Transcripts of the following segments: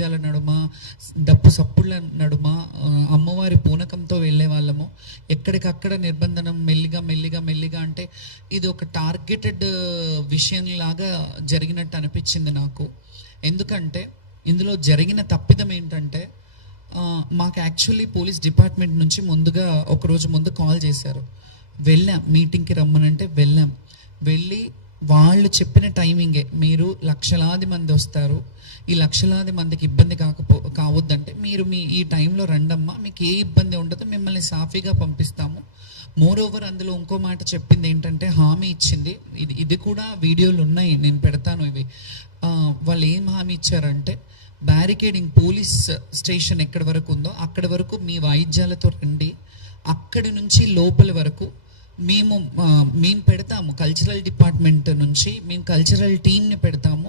వాయిద్యాల నడుమ, డప్పు సప్పుళ్ళ నడుమ అమ్మవారి పూనకంతో వెళ్ళే వాళ్ళము. ఎక్కడికక్కడ నిర్బంధనం మెల్లిగా మెల్లిగా మెల్లిగా, అంటే ఇది ఒక టార్గెటెడ్ విషయంలాగా జరిగినట్టు అనిపించింది నాకు. ఎందుకంటే ఇందులో జరిగిన తప్పిదం ఏంటంటే, మాకు యాక్చువల్లీ పోలీస్ డిపార్ట్మెంట్ నుంచి ముందుగా ఒకరోజు ముందు కాల్ చేశారు. వెళ్ళాం, మీటింగ్కి రమ్మనంటే వెళ్ళాం. వెళ్ళి వాళ్ళు చెప్పిన టైమింగే, మీరు లక్షలాది మంది వస్తారు, ఈ లక్షలాది మందికి ఇబ్బంది కావద్దంటే మీరు ఈ టైంలో రండమ్మా, మీకు ఏ ఇబ్బంది ఉండదు, మిమ్మల్ని సాఫీగా పంపిస్తాము. మోరోవర్ అందులో ఇంకో మాట చెప్పింది ఏంటంటే, హామీ ఇచ్చింది, ఇది కూడా వీడియోలు ఉన్నాయి, నేను పెడతాను ఇవి. వాళ్ళు ఏం హామీ ఇచ్చారంటే, బ్యారికేడింగ్ పోలీస్ స్టేషన్ ఎక్కడి వరకు ఉందో అక్కడి వరకు మీ వాయిద్యాలతో రండి, అక్కడి నుంచి లోపల వరకు మేము పెడతాము, కల్చరల్ డిపార్ట్మెంట్ నుంచి మేము కల్చరల్ టీమ్ని పెడతాము,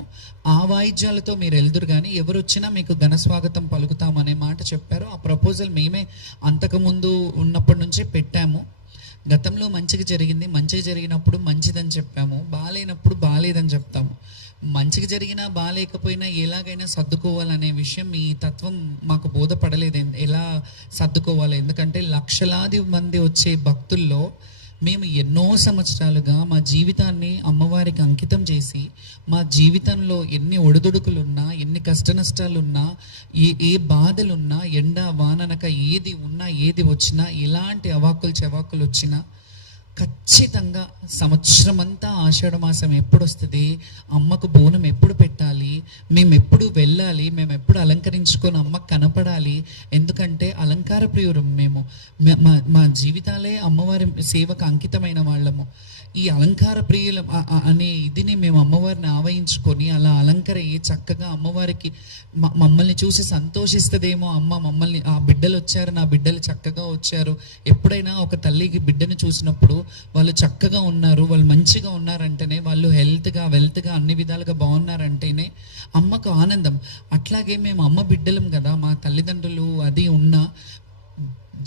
ఆ వాయిద్యాలతో మీరు వెళ్దురు కానీ ఎవరు వచ్చినా మీకు ఘన స్వాగతం పలుకుతాము అనే మాట చెప్పారు. ఆ ప్రపోజల్ మేమే అంతకుముందు ఉన్నప్పటి నుంచే పెట్టాము. గతంలో మంచిగా జరిగింది, మంచిగా జరిగినప్పుడు మంచిదని చెప్పాము, బాగాలేనప్పుడు బాగాలేదని చెప్తాము. మంచిగా జరిగినా బాగాలేకపోయినా ఎలాగైనా సర్దుకోవాలనే విషయం ఈ తత్వం మాకు బోధపడలేదు, ఎలా సర్దుకోవాలి. ఎందుకంటే లక్షలాది మంది వచ్చే భక్తుల్లో మేము ఎన్నో సంవత్సరాలుగా మా జీవితాన్ని అమ్మవారికి అంకితం చేసి, మా జీవితంలో ఎన్ని ఒడిదుడుకులున్నా, ఎన్ని కష్ట నష్టాలున్నా, ఏ బాధలున్నా, ఎండ వాననక ఏది ఉన్నా, ఏది వచ్చినా, ఎలాంటి అవాక్కులు చెవాకులు వచ్చినా ఖచ్చితంగా సంవత్సరం అంతా ఆషాఢ మాసం ఎప్పుడు వస్తుంది, అమ్మకు బోనం ఎప్పుడు పెట్టాలి, మేము ఎప్పుడు వెళ్ళాలి, మేము ఎప్పుడు అలంకరించుకొని అమ్మకు కనపడాలి. ఎందుకంటే అలంకార ప్రియురం మేము, మా జీవితాలే అమ్మవారి సేవకు అంకితమైన వాళ్ళము. ఈ అలంకార ప్రియులం అనే ఇదిని మేము అమ్మవారిని ఆవహించుకొని అలా అలంకరయ్యి చక్కగా అమ్మవారికి మమ్మల్ని చూసి సంతోషిస్తుందేమో, అమ్మ మమ్మల్ని, ఆ బిడ్డలు వచ్చారు, నా బిడ్డలు చక్కగా వచ్చారు. ఎప్పుడైనా ఒక తల్లికి బిడ్డను చూసినప్పుడు వాళ్ళు చక్కగా ఉన్నారు, వాళ్ళు మంచిగా ఉన్నారంటేనే, వాళ్ళు హెల్త్గా వెల్త్గా అన్ని విధాలుగా బాగున్నారంటేనే అమ్మకు ఆనందం. అట్లాగే మేము అమ్మ బిడ్డలం కదా, మా తల్లిదండ్రులు అది ఉన్నా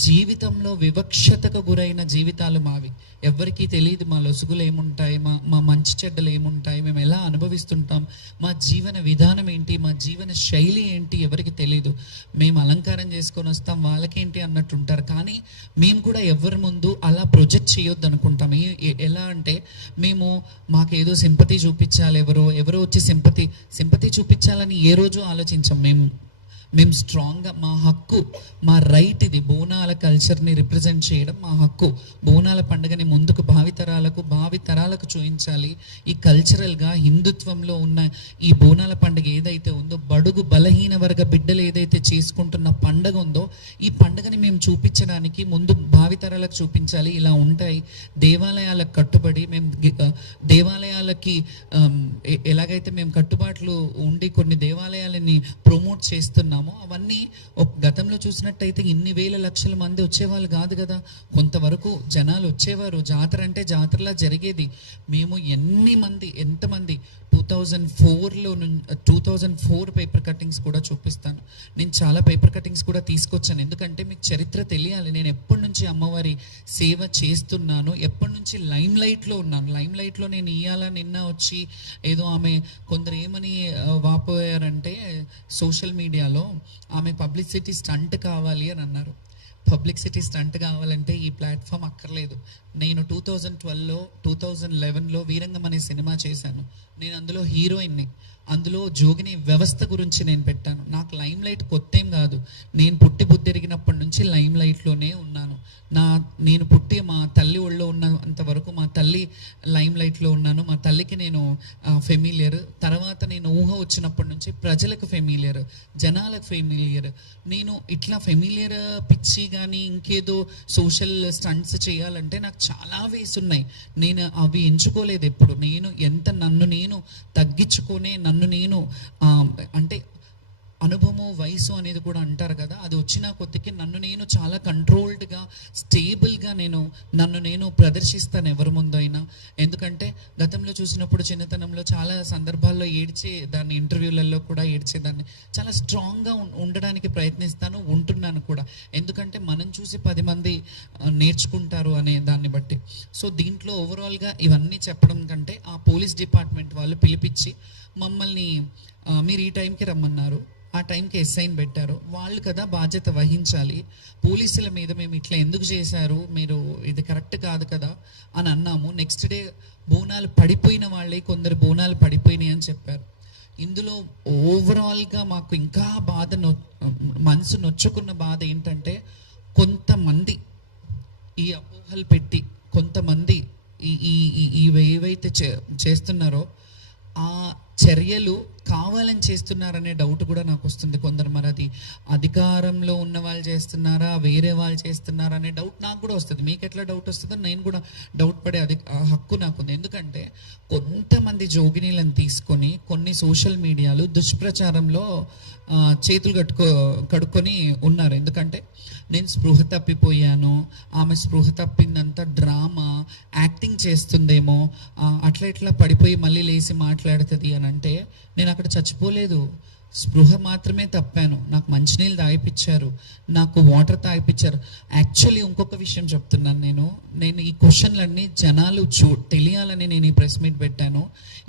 జీవితంలో వివక్షతకు గురైన జీవితాలు మావి. ఎవరికీ తెలియదు మా లొసుగులు ఏముంటాయి, మా మంచి చెడ్డలు ఏముంటాయి, మేము ఎలా అనుభవిస్తుంటాం, మా జీవన విధానం ఏంటి, మా జీవన శైలి ఏంటి ఎవరికి తెలియదు. మేము అలంకారం చేసుకొని వస్తాం, వాళ్ళకేంటి అన్నట్టు ఉంటారు. కానీ మేము కూడా ఎవరి ముందు అలా ప్రొజెక్ట్ చేయొద్దు అనుకుంటాం. ఎలా అంటే, మాకేదో సింపతి చూపించాలి, ఎవరో వచ్చి సింపతి చూపించాలని ఏ రోజు ఆలోచించాం. మేము స్ట్రాంగ్గా, మా హక్కు, మా రైట్ ఇది, బోనాల కల్చర్ని రిప్రజెంట్ చేయడం మా హక్కు. బోనాల పండుగని ముందుకు భావితరాలకు చూపించాలి. ఈ కల్చరల్గా హిందుత్వంలో ఉన్న ఈ బోనాల పండుగ ఏదైతే ఉందో, బడుగు బలహీన వర్గ బిడ్డలు ఏదైతే చేసుకుంటున్న పండుగ ఉందో, ఈ పండుగని మేము చూపించడానికి ముందు భావితరాలకు చూపించాలి. ఇలా ఉంటాయి దేవాలయాలకు కట్టుబడి, మేము దేవాలయాలకి ఎలాగైతే మేము కట్టుబాట్లు ఉండి కొన్ని దేవాలయాలని ప్రమోట్ చేస్తున్నాము, అవన్నీ గతంలో చూసినట్టయితే ఇన్ని వేల లక్షల మంది వచ్చేవాళ్ళు కాదు కదా. కొంతవరకు జనాలు వచ్చేవారు, జాతర అంటే జాతరలా జరిగేది. మేము ఎంతమంది 2004 పేపర్ కటింగ్స్ కూడా చూపిస్తాను. నేను చాలా పేపర్ కటింగ్స్ కూడా తీసుకొచ్చాను, ఎందుకంటే మీకు చరిత్ర తెలియాలి. నేను ఎప్పటి నుంచి అమ్మవారి సేవ చేస్తున్నాను, ఎప్పటి నుంచి లైమ్ లైట్లో ఉన్నాను. లైమ్ లైట్లో నేను నిన్న వచ్చి ఏదో ఆమె కొందరు ఏమని వాపోయారంటే సోషల్ మీడియాలో, ఆమె పబ్లిసిటీ స్టంట్ కావాలి అని అన్నారు. పబ్లిసిటీ స్టంట్ కావాలంటే ఈ ప్లాట్ఫామ్ అక్కర్లేదు. నేను 2012లో 2011లో వీరంగం అనే సినిమా చేశాను. నేను అందులో హీరోయిన్ని. అందులో జోగిని వ్యవస్థ గురించి నేను పెట్టాను. నాకు లైమ్ లైట్ కొత్త ఏం కాదు, నేను పుట్టి బుద్ధిరిగినప్పటి నుంచి లైమ్ లైట్లోనే ఉన్నాను. నేను పుట్టి మా తల్లి ఒళ్ళో ఉన్నంత వరకు మా తల్లి లైమ్ లైట్లో ఉన్నాను. మా తల్లికి నేను ఫెమిలియర్. తర్వాత నేను ఊహ వచ్చినప్పటి నుంచి ప్రజలకు ఫెమిలియర్, జనాలకు ఫెమిలియర్. నేను ఇట్లా ఫెమిలియర్ పిచ్చి కానీ ఇంకేదో సోషల్ స్టంట్స్ చేయాలంటే నాకు చాలా వేస్ ఉన్నాయి. నేను అవి ఎంచుకోలేదు ఎప్పుడు. నన్ను నేను తగ్గించుకొని నన్ను నేను అంటే అనుభవము వయసు అనేది కూడా అంటారు కదా, అది వచ్చిన కొద్దికి నన్ను నేను చాలా కంట్రోల్డ్గా స్టేబుల్గా నన్ను నేను ప్రదర్శిస్తాను ఎవరి ముందు అయినా. ఎందుకంటే గతంలో చూసినప్పుడు చిన్నతనంలో చాలా సందర్భాల్లో ఏడ్చేదాన్ని, ఇంటర్వ్యూలలో కూడా ఏడ్చేదాన్ని. చాలా స్ట్రాంగ్గా ఉండడానికి ప్రయత్నిస్తాను, ఉంటున్నాను కూడా. ఎందుకంటే మనం చూసి 10 మంది నేర్చుకుంటారు అనే దాన్ని బట్టి. సో దీంట్లో ఓవరాల్గా ఇవన్నీ చెప్పడం కంటే ఆ పోలీస్ డిపార్ట్మెంట్ వాళ్ళు పిలిపించి మమ్మల్ని మీరు ఈ టైంకి రమ్మన్నారు, ఆ టైంకి ఎస్ఐని పెట్టారు. వాళ్ళు కదా బాధ్యత వహించాలి. పోలీసుల మీద మేము ఇట్లా ఎందుకు చేశారు, మీరు ఇది కరెక్ట్ కాదు కదా అని అన్నాము. నెక్స్ట్ డే బోనాలు పడిపోయిన వాళ్ళే, కొందరు బోనాలు పడిపోయినాయి అని చెప్పారు. ఇందులో ఓవరాల్గా మాకు ఇంకా మనసు నొచ్చుకున్న బాధ ఏంటంటే, కొంతమంది ఈ అపోహలు పెట్టి కొంతమంది ఏవైతే చేస్తున్నారో ఆ చర్యలు కావాలని చేస్తున్నారనే డౌట్ కూడా నాకు వస్తుంది. కొందరు మరి అది అధికారంలో ఉన్న వాళ్ళు చేస్తున్నారా, వేరే వాళ్ళు చేస్తున్నారా అనే డౌట్ నాకు కూడా వస్తుంది. మీకు ఎట్లా డౌట్ వస్తుందో నేను కూడా డౌట్ పడే హక్కు నాకుంది. ఎందుకంటే కొంతమంది జోగినీలను తీసుకొని కొన్ని సోషల్ మీడియాలు దుష్ప్రచారంలో చేతులు కడుక్కొని ఉన్నారు. ఎందుకంటే నేను స్పృహ తప్పిపోయాను, ఆమె స్పృహ తప్పిందంతా డ్రామా, యాక్టింగ్ చేస్తుందేమో, అట్లా ఇట్లా పడిపోయి మళ్ళీ లేచి మాట్లాడుతుంది అని అంటే, నేను అక్కడ చచ్చిపోలేదు, స్పృహ మాత్రమే తప్పాను. నాకు మంచినీళ్ళు తాగిపించారు, నాకు వాటర్ తాగిపించారు. యాక్చువల్లీ ఇంకొక విషయం చెప్తున్నాను. నేను ఈ క్వశ్చన్లన్నీ జనాలు తెలియాలని నేను ఈ ప్రెస్ మీట్ పెట్టాను.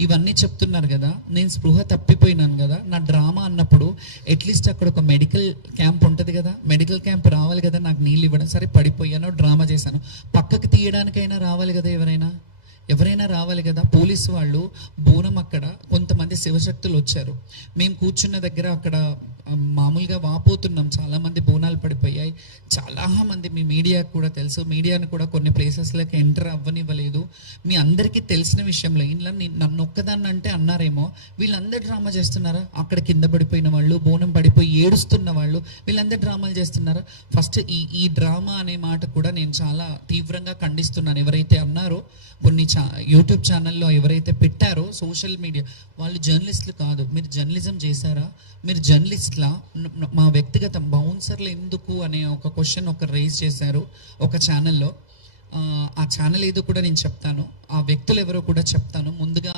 ఇవన్నీ చెప్తున్నారు కదా, నేను స్పృహ తప్పిపోయినాను కదా, నా డ్రామా అన్నప్పుడు అట్లీస్ట్ అక్కడ ఒక మెడికల్ క్యాంప్ ఉంటుంది కదా, మెడికల్ క్యాంప్ రావాలి కదా నాకు నీళ్ళు ఇవ్వడం. సరే పడిపోయాను, డ్రామా చేశాను, పక్కకి తీయడానికైనా రావాలి కదా, ఎవరైనా రావాలి కదా. పోలీసు వాళ్ళు బోనం అక్కడ కొంతమంది శివశక్తులు వచ్చారు. మేము కూర్చున్న దగ్గర అక్కడ మామూలుగా వాపోతున్నాం, చాలామంది బోనాలు పడిపోయాయి. చాలామంది మీ మీడియాకు కూడా తెలుసు, మీడియాను కూడా కొన్ని ప్లేసెస్లోకి ఎంటర్ అవ్వనివ్వలేదు. మీ అందరికీ తెలిసిన విషయంలో ఇంట్లో నన్ను ఒక్కదాన్ని అంటే అన్నారేమో, వీళ్ళందరూ డ్రామా చేస్తున్నారా, అక్కడ కింద పడిపోయిన వాళ్ళు, బోనం పడిపోయి ఏడుస్తున్న వాళ్ళు, వీళ్ళందరూ డ్రామాలు చేస్తున్నారా? ఫస్ట్ ఈ డ్రామా అనే మాట కూడా నేను చాలా తీవ్రంగా ఖండిస్తున్నాను. ఎవరైతే అన్నారో, కొన్ని యూట్యూబ్ ఛానల్లో ఎవరైతే పెట్టారో సోషల్ మీడియా వాళ్ళు జర్నలిస్టులు కాదు. మీరు జర్నలిజం చేశారా? మీరు జర్నలిస్ట్లా? మా వ్యక్తిగత బౌన్సర్లు ఎందుకు అనే ఒక క్వశ్చన్ రేజ్ చేశారు ఒక ఛానల్లో. ఆ ఛానల్ ఏదో కూడా నేను చెప్తాను, ఆ వ్యక్తులు ఎవరో కూడా చెప్తాను. ముందుగా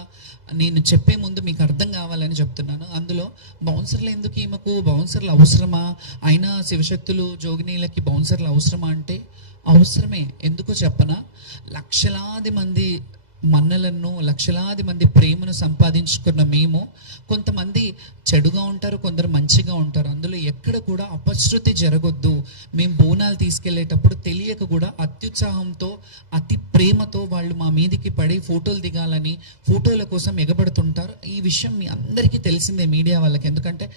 నేను చెప్పే ముందు మీకు అర్థం కావాలని చెప్తున్నాను. అందులో బౌన్సర్లు ఎందుకు, ఈమెకు బౌన్సర్లు అవసరమా, అయినా శివశక్తులు జోగినీలకి బౌన్సర్లు అవసరమా అంటే అవసరమే. ఎందుకో చెప్పనా, లక్షలాది మంది మన్నలను, లక్షలాది మంది ప్రేమను సంపాదించుకున్న మేము, కొంతమంది చెడుగా ఉంటారు, కొందరు మంచిగా ఉంటారు. అందులో ఎక్కడ కూడా అపశృతి జరగొద్దు. మేము బోనాలు తీసుకెళ్లేటప్పుడు తెలియక కూడా అత్యుత్సాహంతో, అతి ప్రేమతో వాళ్ళు మా మీదికి పడి ఫోటోలు దిగాలని, ఫోటోల కోసం ఎగబడుతుంటారు. ఈ విషయం మీ అందరికీ తెలిసిందే, మీడియా వాళ్ళకి. ఎందుకంటే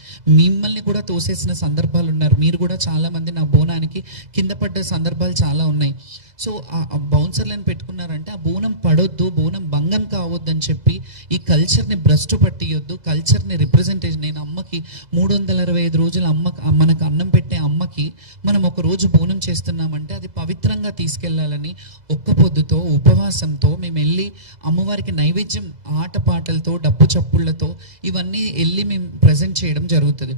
మిమ్మల్ని కూడా తోసేసిన సందర్భాలు ఉన్నారు. మీరు కూడా చాలామంది నా బోనానికి కింద పడ్డ సందర్భాలు చాలా ఉన్నాయి. సో ఆ బౌన్సర్లను పెట్టుకున్నారంటే ఆ బోనం పడొద్దు, బోనం భంగం కావద్దు అని చెప్పి ఈ కల్చర్ని భ్రష్టు పట్టియొద్దు, కల్చర్ని రిప్రజెంటేషన్. నేను అమ్మకి 365 రోజులు మనకు అన్నం పెట్టే అమ్మకి మనం ఒక రోజు బోనం చేస్తున్నామంటే అది పవిత్రంగా తీసుకెళ్లాలని ఒక్క పొద్దుతో, ఉపవాసంతో మేము వెళ్ళి అమ్మవారికి నైవేద్యం ఆటపాటలతో, డప్పు చప్పుళ్లతో ఇవన్నీ వెళ్ళి మేము ప్రజెంట్ చేయడం జరుగుతుంది.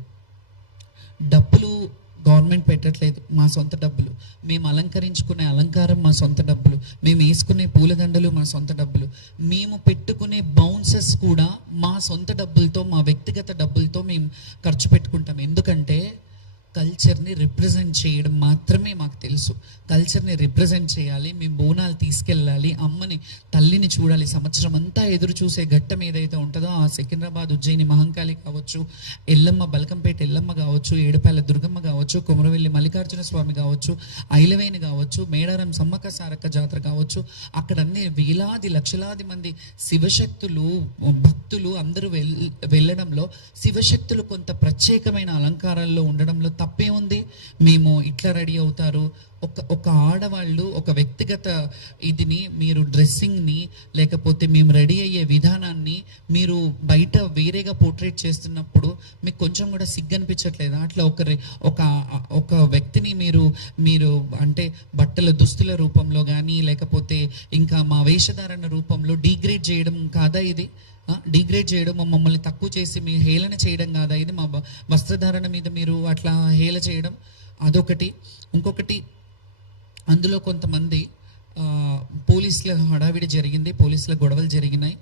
డబ్బులు గవర్నమెంట్ పెట్టట్లేదు, మా సొంత డబ్బులు. మేము అలంకరించుకునే అలంకారం మా సొంత డబ్బులు, మేము వేసుకునే పూలదండలు మా సొంత డబ్బులు, మేము పెట్టుకునే బౌన్సెస్ కూడా మా సొంత డబ్బులతో, మా వ్యక్తిగత డబ్బులతో మేము ఖర్చు పెట్టుకుంటాం. ఎందుకంటే కల్చర్ని రిప్రజెంట్ చేయడం మాత్రమే మాకు తెలుసు. కల్చర్ని రిప్రజెంట్ చేయాలి, మేము బోనాలు తీసుకెళ్ళాలి, అమ్మని, తల్లిని చూడాలి. సంవత్సరం అంతా ఎదురు చూసే ఘట్టం ఏదైతే ఉంటుందో, ఆ సికింద్రాబాద్ ఉజ్జయిని మహంకాళి కావచ్చు, ఎల్లమ్మ బల్కంపేట ఎల్లమ్మ కావచ్చు, ఏడుపాయల దుర్గమ్మ కావచ్చు, కొమరవెల్లి మల్లికార్జున స్వామి కావచ్చు, ఐలవేణి కావచ్చు, మేడారం సమ్మక్క సారక్క జాతర కావచ్చు, అక్కడ అన్ని వేలాది లక్షలాది మంది శివశక్తులు, భక్తులు అందరూ వెళ్ళడంలో, శివశక్తులు కొంత ప్రత్యేకమైన అలంకారాల్లో ఉండడంలో తప్పే ఉంది. మేము ఇట్లా రెడీ అవుతారు, ఒక ఆడవాళ్ళు ఒక వ్యక్తిగత ఇదిని, మీరు డ్రెస్సింగ్ని, లేకపోతే మేము రెడీ అయ్యే విధానాన్ని మీరు బయట వేరేగా పోర్ట్రేట్ చేస్తున్నప్పుడు మీకు కొంచెం కూడా సిగ్గు అనిపించట్లేదా? అట్లా ఒక వ్యక్తిని మీరు అంటే బట్టల దుస్తుల రూపంలో కానీ, లేకపోతే ఇంకా మా వేషధారణ రూపంలో డీగ్రేడ్ చేయడం కాదా ఇది? డిగ్రేడ్ చేయడం, మమ్మల్ని తక్కువ చేసి మీ హేళన చేయడం కాదా ఇది? మా వస్త్రధారణ మీద మీరు అట్లా హేళ చేయడం అదొకటి. ఇంకొకటి, అందులో కొంతమంది పోలీసుల హడావిడి జరిగింది, పోలీసుల గొడవలు జరిగినాయి.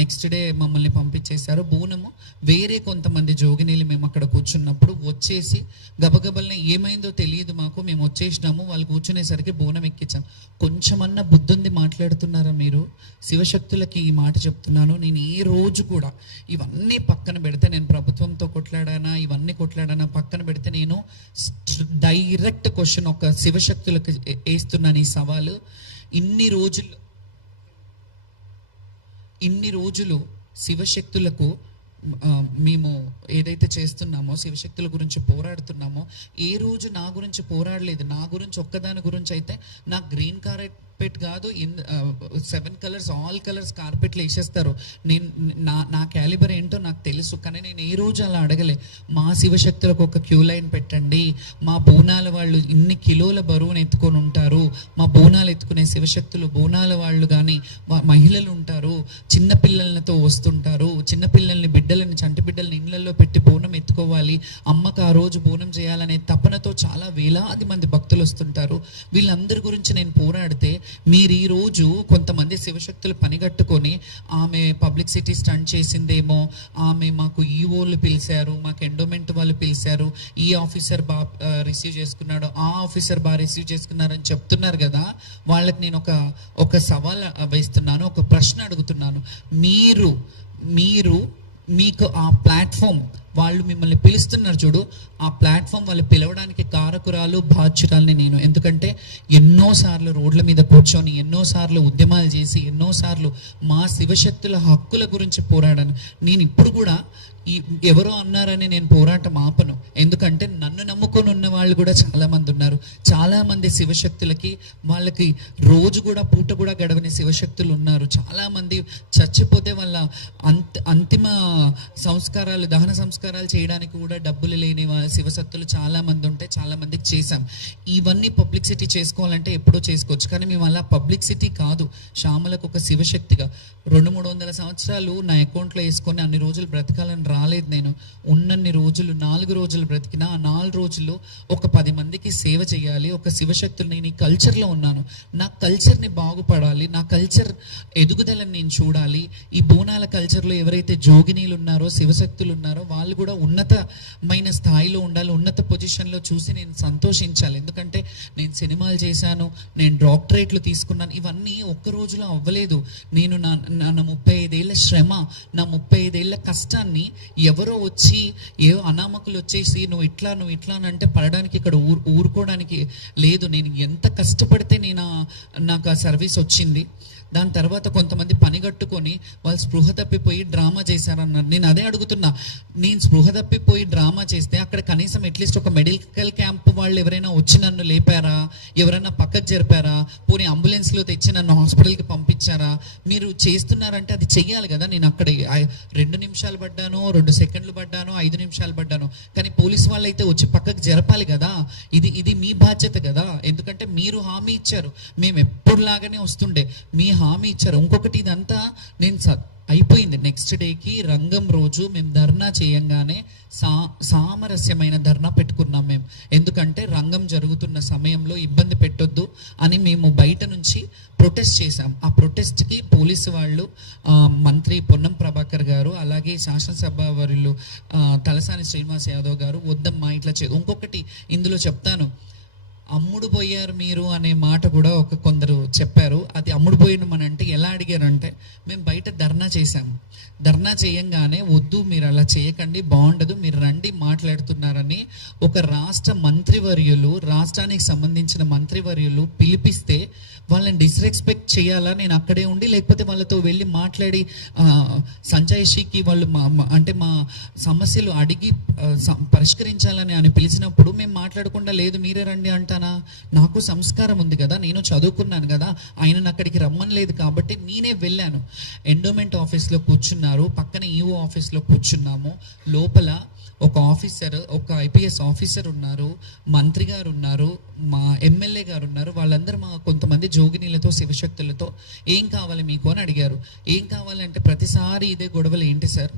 నెక్స్ట్ డే మమ్మల్ని పంపించేశారు. బోనము వేరే కొంతమంది జోగినీళ్ళు మేము అక్కడ కూర్చున్నప్పుడు వచ్చేసి గబగబల్ని ఏమైందో తెలియదు మాకు, మేము వచ్చేసినాము, వాళ్ళు కూర్చునేసరికి బోనం ఎక్కించాం. కొంచెమన్నా బుద్ధుంది మాట్లాడుతున్నారా మీరు? శివశక్తులకి ఈ మాట చెప్తున్నాను. నేను ఏ రోజు కూడా ఇవన్నీ పక్కన పెడితే, నేను ప్రభుత్వంతో కొట్లాడానా ఇవన్నీ కొట్లాడానా పక్కన పెడితే, నేను డైరెక్ట్ క్వశ్చన్ ఒక శివశక్తులకు వేస్తున్నాను ఈ సవాలు. ఇన్ని రోజులు శివశక్తులకు మేము ఏదైతే చేస్తున్నామో, శివశక్తుల గురించి పోరాడుతున్నామో, ఏ రోజు నా గురించి పోరాడలేదు. నా గురించి ఒక్కదాని గురించి అయితే నాకు గ్రీన్ కార్పెట్ కాదు, 7 కలర్స్ ఆల్ కలర్స్ కార్పెట్లు వేసేస్తారు. నేను నా క్యాలిబర్ ఏంటో నాకు తెలుసు. కానీ నేను ఏ రోజు అలా అడగలే, మా శివశక్తులకు ఒక క్యూ లైన్ పెట్టండి, మా బోనాల వాళ్ళు ఇన్ని కిలోల బరువును ఎత్తుకొని ఉంటారు, మా బోనాలు ఎత్తుకునే శివశక్తులు బోనాల వాళ్ళు కానీ మహిళలు ఉంటారు, చిన్నపిల్లలతో వస్తుంటారు, చిన్నపిల్లల్ని బిడ్డలని చంటి బిడ్డలని ఇళ్లలో పెట్టి బోనం ఎత్తుకోవాలి, అమ్మకు ఆ రోజు బోనం చేయాలనే తపనతో చాలా వేలాది మంది భక్తులు వస్తుంటారు. వీళ్ళందరి గురించి నేను పోరాడితే మీరు ఈరోజు కొంతమంది శివశక్తులు పనిగట్టుకొని ఆమె పబ్లిసిటీ స్టంట్ చేసిందేమో, ఆమె మాకు ఈఓలు పిలిచారు, మాకు ఎండోమెంట్ వాళ్ళు పిలిచారు, ఈ ఆఫీసర్ రిసీవ్ చేసుకున్నాడు, ఆ ఆఫీసర్ రిసీవ్ చేసుకున్నారని చెప్తున్నారు కదా. వాళ్ళకి నేను ఒక సవాల్ వేస్తున్నాను, ఒక ప్రశ్న అడుగుతున్నాను. మీకు ఆ ప్లాట్ఫామ్ వాళ్ళు మిమ్మల్ని పిలుస్తున్నారు చూడు, ఆ ప్లాట్ఫామ్ వాళ్ళు పిలవడానికి కారకురాలు బాధ్యురాలని నేను. ఎందుకంటే ఎన్నోసార్లు రోడ్ల మీద కూర్చొని, ఎన్నోసార్లు ఉద్యమాలు చేసి, ఎన్నోసార్లు మా శివశక్తుల హక్కుల గురించి పోరాడాను. నేను ఇప్పుడు కూడా ఎవరో అన్నారని నేను పోరాటం ఆపను. ఎందుకంటే నన్ను నమ్ముకొని ఉన్న వాళ్ళు కూడా చాలామంది ఉన్నారు. చాలామంది శివశక్తులకి వాళ్ళకి రోజు కూడా పూట కూడా గడవని శివశక్తులు ఉన్నారు. చాలామంది చచ్చిపోతే వాళ్ళ అంతిమ సంస్కారాలు, దహన సంస్కారాలు చేయడానికి కూడా డబ్బులు లేని శివశక్తులు చాలామంది ఉంటే చాలామందికి చేశాం. ఇవన్నీ పబ్లిసిటీ చేసుకోవాలంటే ఎప్పుడో చేసుకోవచ్చు, కానీ మేము అలా పబ్లిసిటీ కాదు. శ్యామలకు ఒక శివశక్తిగా 200-300 సంవత్సరాలు నా అకౌంట్లో వేసుకొని అన్ని రోజులు బ్రతకాలని రాలేదు. నేను ఉన్నన్ని రోజులు 4 రోజులు బ్రతికినా, ఆ 4 రోజుల్లో ఒక 10 మందికి సేవ చేయాలి. ఒక శివశక్తులు, నేను ఈ కల్చర్లో ఉన్నాను, నా కల్చర్ని బాగుపడాలి, నా కల్చర్ ఎదుగుదలని నేను చూడాలి. ఈ బోనాల కల్చర్లో ఎవరైతే జోగినీలు ఉన్నారో, శివశక్తులు ఉన్నారో, వాళ్ళు కూడా ఉన్నతమైన స్థాయిలో ఉండాలి, ఉన్నత పొజిషన్లో చూసి నేను సంతోషించాలి. ఎందుకంటే నేను సినిమాలు చేశాను, నేను డాక్టరేట్లు తీసుకున్నాను, ఇవన్నీ ఒక్క రోజులో అవ్వలేదు. నేను నా 35 ఏళ్ళ శ్రమ, నా 35 ఏళ్ళ కష్టాన్ని ఎవరో వచ్చి అనామకులు వచ్చేసి నువ్వు ఇట్లా అని అంటే పడడానికి ఇక్కడ ఊరుకోవడానికి లేదు. నేను ఎంత కష్టపడితే నాకు ఆ సర్వీస్ వచ్చింది. దాని తర్వాత కొంతమంది పనిగట్టుకొని వాళ్ళు స్పృహ తప్పిపోయి డ్రామా చేశారన్నారు. నేను అదే అడుగుతున్నా, నేను స్పృహ తప్పిపోయి డ్రామా చేస్తే అక్కడ కనీసం అట్లీస్ట్ ఒక మెడికల్ క్యాంప్ వాళ్ళు ఎవరైనా వచ్చి నన్ను లేపారా, ఎవరైనా పక్కకు జరిపారా, పోనీ అంబులెన్స్లో తెచ్చి నన్ను హాస్పిటల్కి పంపించారా? మీరు చేస్తున్నారంటే అది చెయ్యాలి కదా. నేను అక్కడ 2 నిమిషాలు పడ్డాను, 2 సెకండ్లు పడ్డాను, 5 నిమిషాలు పడ్డాను, కానీ పోలీసు వాళ్ళు అయితే వచ్చి పక్కకు జరపాలి కదా. ఇది మీ బాధ్యత కదా. ఎందుకంటే మీరు హామీ ఇచ్చారు, మేము ఎప్పుడులాగానే వస్తుండే, మీ హామీ ఇచ్చారు. ఇంకొకటి, ఇదంతా నేను అయిపోయింది. నెక్స్ట్ డేకి రంగం రోజు మేము ధర్నా చేయంగానే సామరస్యమైన ధర్నా పెట్టుకున్నాం మేము. ఎందుకంటే రంగం జరుగుతున్న సమయంలో ఇబ్బంది పెట్టొద్దు అని మేము బయట నుంచి ప్రొటెస్ట్ చేశాం. ఆ ప్రొటెస్ట్కి పోలీసు వాళ్ళు, మంత్రి పొన్నం ప్రభాకర్ గారు, అలాగే శాసనసభ వర్యులు తలసాని శ్రీనివాస్ యాదవ్ గారు, వద్దమ్మా ఇట్లా ఇంకొకటి ఇందులో చెప్తాను, అమ్ముడు పోయారు మీరు అనే మాట కూడా కొందరు చెప్పారు. అది అమ్ముడు పోయినమనంటే ఎలా అడిగారంటే, మేము బయట ధర్నా చేశాము, ధర్నా చేయంగానే వద్దు మీరు అలా చేయకండి, బాగుండదు, మీరు రండి మాట్లాడుతున్నారని ఒక రాష్ట్రానికి సంబంధించిన మంత్రివర్యులు పిలిపిస్తే వాళ్ళని డిస్రెస్పెక్ట్ చేయాలా? నేను అక్కడే ఉండి, లేకపోతే వాళ్ళతో వెళ్ళి మాట్లాడి సంజయ్షికి వాళ్ళు మా సమస్యలు అడిగి పరిష్కరించాలని అని పిలిచినప్పుడు మేము మాట్లాడకుండా లేదు మీరే రండి అంటానా? నాకు సంస్కారం ఉంది కదా, నేను చదువుకున్నాను కదా, ఆయనను అక్కడికి రమ్మని లేదు కాబట్టి నేనే వెళ్ళాను. ఎండోమెంట్ ఆఫీస్లో కూర్చున్నారు, పక్కన ఈఓ ఆఫీస్లో కూర్చున్నాము. లోపల ఒక ఆఫీసర్, ఒక ఐపీఎస్ ఆఫీసర్ ఉన్నారు, మంత్రి గారు ఉన్నారు, మా ఎమ్మెల్యే గారు ఉన్నారు. వాళ్ళందరూ కొంతమంది జోగినీలతో శివశక్తులతో ఏం కావాలి మీకు అని అడిగారు. ఏం కావాలంటే ప్రతి ప్రతిసారి ఇదే గొడవలు ఏంటి సార్,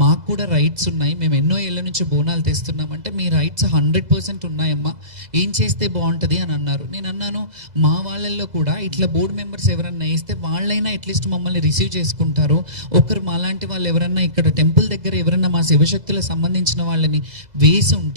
మాకు కూడా రైట్స్ ఉన్నాయి, మేము ఎన్నో ఏళ్ళ నుంచి బోనాలు తెస్తున్నామంటే మీ రైట్స్ 100% ఉన్నాయమ్మా, ఏం చేస్తే బాగుంటుంది అని అన్నారు. నేను అన్నాను మా వాళ్ళల్లో కూడా ఇట్లా బోర్డు మెంబర్స్ ఎవరన్నా వేస్తే వాళ్ళైనా అట్లీస్ట్ మమ్మల్ని రిసీవ్ చేసుకుంటారు. ఒకరు మాలాంటి వాళ్ళు ఎవరన్నా ఇక్కడ టెంపుల్ దగ్గర ఎవరన్నా మా శివశక్తులకు సంబంధించిన వాళ్ళని వేసి ఉంటే